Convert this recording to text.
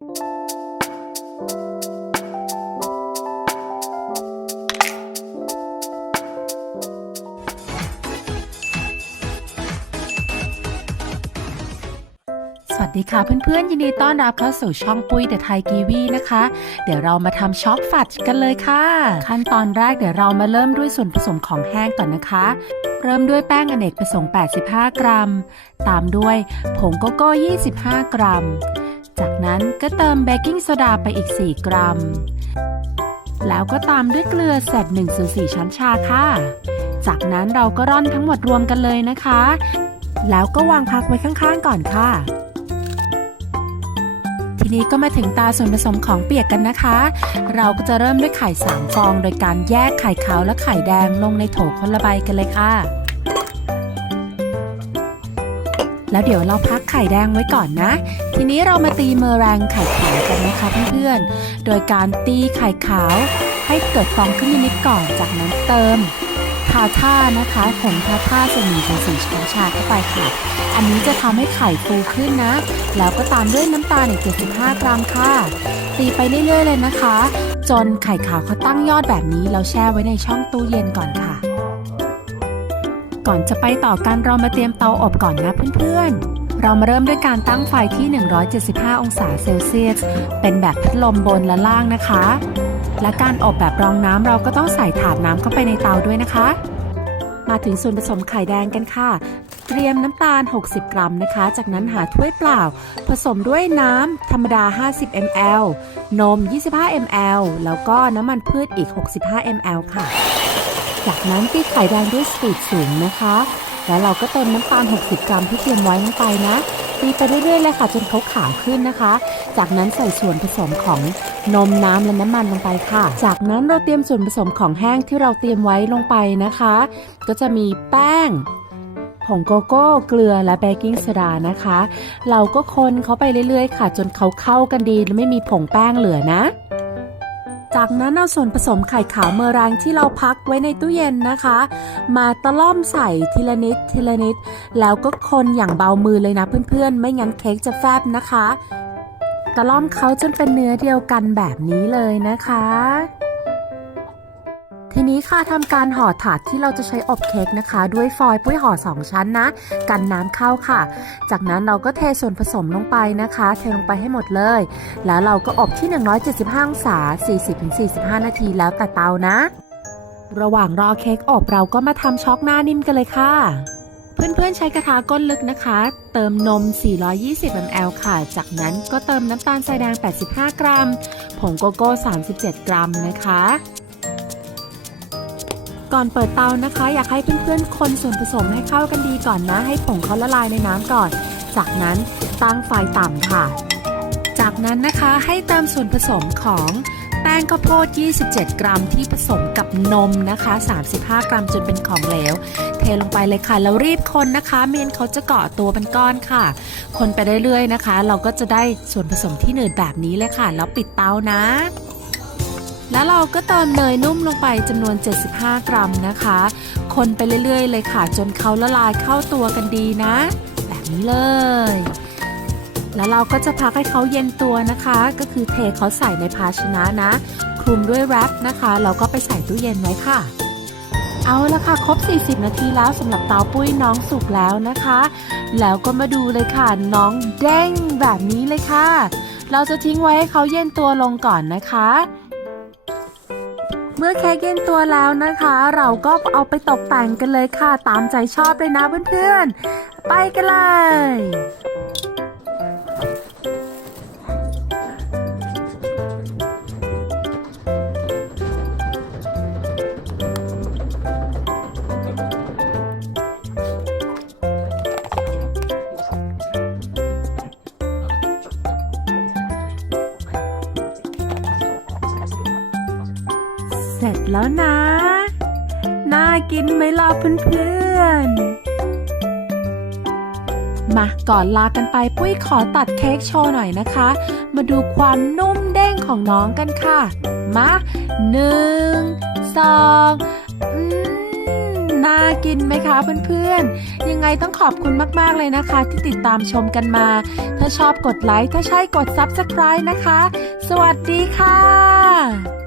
สวัสดีค่ะเพื่อนๆ ยินดีต้อนรับเข้าสู่ช่องปุ้ยเดอะไทยกีวีนะคะ เดี๋ยวเรามาทำช็อกฟัดกันเลยค่ะ ขั้นตอนแรกเดี๋ยวเรามาเริ่มด้วยส่วนผสมของแห้งก่อนนะคะ เริ่มด้วยแป้งอเนกประสงค์ 85 กรัม ตามด้วยผงโกโก้ 25 กรัม จากนั้นก็เติมเบกกิ้งโซดาไปอีก 4 กรัม แล้วก็ตามด้วยเกลือเศษ1ส่วน4ช้อนชาค่ะ จากนั้นเราก็ร่อนทั้งหมดรวมกันเลยนะคะ แล้วก็วางพักไว้ข้างๆก่อนค่ะ ทีนี้ก็มาถึงตาส่วนผสมของเปียกกันนะคะ เราก็จะเริ่มด้วยไข่3ฟอง โดยการแยกไข่ขาวและไข่แดงลงในโถคนละใบกันเลยค่ะ แล้วเดี๋ยวเราพักไข่แดงไว้ก่อนนะ ทีนี้เรามาตีเมอแรงไข่ขาวกันนะคะเพื่อนๆ โดยการตีไข่ขาวให้เกิดฟองขึ้นนิดก่อนจากนั้นเติมทาท่านะคะผงทาท่าส่วนหนึ่งส่วนสี่ช้อนชาเข้าไปค่ะ อันนี้จะทำให้ไข่ฟูขึ้นนะ แล้วก็ตามด้วยน้ำตาลอีก75 กรัมค่ะ ตีไปเรื่อยๆเลยนะคะ จนไข่ขาวเขาตั้งยอดแบบนี้เราแช่ไว้ในช่องตู้เย็นก่อนค่ะ ก่อนจะไปต่อกันเรามาเตรียมเตาอบก่อนนะเพื่อนๆ เรามาเริ่มด้วยการตั้งไฟที่ 175 องศาเซลเซียส เป็นแบบพัดลมบนและล่างนะคะ และการอบแบบรองน้ำเราก็ต้องใส่ถาดน้ำเข้าไปในเตาด้วยนะคะ มาถึงส่วนผสมไข่แดงกันค่ะ เตรียมน้ำตาล 60 กรัมนะคะ จากนั้นหาถ้วยเปล่า ผสมด้วยน้ำธรรมดา 50 ml นม 25 ml แล้วก็น้ำมันพืชอีก 65 ml ค่ะ จากนั้นตีไข่แดงด้วยสปีดสูงนะคะ แล้วเราก็เติมน้ำตาล 60 กรัมที่เตรียมไว้ลงไปนะตีไปเรื่อยๆเลยค่ะจนเขาขาวขึ้นนะคะ จากนั้นใส่ส่วนผสมของนมน้ำและน้ำมันลงไปค่ะ จากนั้นเราเตรียมส่วนผสมของแห้งที่เราเตรียมไว้ลงไปนะคะ ก็จะมีแป้งผงโกโก้ เกลือและเบกกิ้งโซดานะคะ เราก็คนเขาไปเรื่อยๆ ค่ะ จนเขาเข้ากันดีและไม่มีผงแป้งเหลือนะ จากนั้นเอาส่วนผสมไข่ขาวเมอแรงที่เราพักไว้ในตู้เย็นนะคะ มาตะล่อมใส่ทีละนิดทีละนิด แล้วก็คนอย่างเบามือเลยนะเพื่อนๆ ไม่งั้นเค้กจะแฟบนะคะ ตะล่อมเขาจนเป็นเนื้อเดียวกันแบบนี้เลยนะคะ ทีนี้ค่ะทำการห่อถาดที่เราจะใช้อบเค้กนะคะ ด้วยฟอยล์ปุ้ยห่อ2 ชั้นนะ กันน้ำเข้าค่ะ จากนั้นเราก็เทส่วนผสมลงไปนะคะ เทลงไปให้หมดเลย แล้วเราก็อบที่ 175 องศา 40-45 นาทีแล้วแต่เตานะ ระหว่างรอเค้กอบเราก็มาทำช็อกหน้านิ่มกันเลยค่ะเพื่อนๆใช้กระทะก้นลึกนะคะ เติมนม 420 ml ค่ะ จากนั้นก็เติมน้ำตาลทรายแดง 85 กรัม ผงโกโก้ 37 กรัมนะคะ ก่อนเปิดเตานะคะ อยากให้เพื่อนๆ คนส่วนผสมให้เข้ากันดีก่อนนะ ให้ผงเขาละลายในน้ำก่อน จากนั้นตั้งไฟต่ำค่ะ จากนั้นนะคะให้เติมส่วนผสมของแป้งข้าวโพด 27 กรัมที่ผสมกับนมนะคะ 35 กรัมจนเป็นของเหลว เทลงไปเลยค่ะ แล้วรีบคนนะคะเมนเขาจะเกาะตัวเป็นก้อนค่ะ คนไปเรื่อยๆนะคะ เราก็จะได้ส่วนผสมที่หนืดแบบนี้เลยค่ะ แล้วปิดเตานะ แล้วเราก็เติมเนยนุ่มลงไปจำนวน 75 กรัมนะคะ คนไปเรื่อยๆ เลยค่ะ จนเขาละลายเข้าตัวกันดีนะ แบบนี้เลย แล้วเราก็จะพักให้เขาเย็นตัวนะคะ ก็คือเทเขาใส่ในภาชนะนะ คลุมด้วยแรปนะคะแล้วก็ไปใส่ตู้เย็นไว้ค่ะเอาละค่ะ ครบ 40 นาทีแล้วสำหรับเตาปุ้ยน้องสุกแล้วนะคะ แล้วก็มาดูเลยค่ะ น้องเด้งแบบนี้เลยค่ะ เราจะทิ้งไว้ให้เขาเย็นตัวลงก่อนนะคะ เมื่อเค้กเย็นตัวแล้วนะคะ เราก็เอาไปตกแต่งกันเลยค่ะ ตามใจชอบเลยนะเพื่อนๆ ไปกันเลย เสร็จแล้วนะ น่ากินไหมล่ะเพื่อนๆ มาก่อนลากันไปปุ้ยขอตัดเค้กโชว์หน่อยนะคะ มาดูความนุ่มเด้งของน้องกันค่ะ มาหนึ่งสองน่ากินไหมคะเพื่อนๆ ยังไงต้องขอบคุณมากๆเลยนะคะ ที่ติดตามชมกันมา ถ้าชอบกดไลค์ ถ้าใช่กด Subscribe นะคะ สวัสดีค่ะ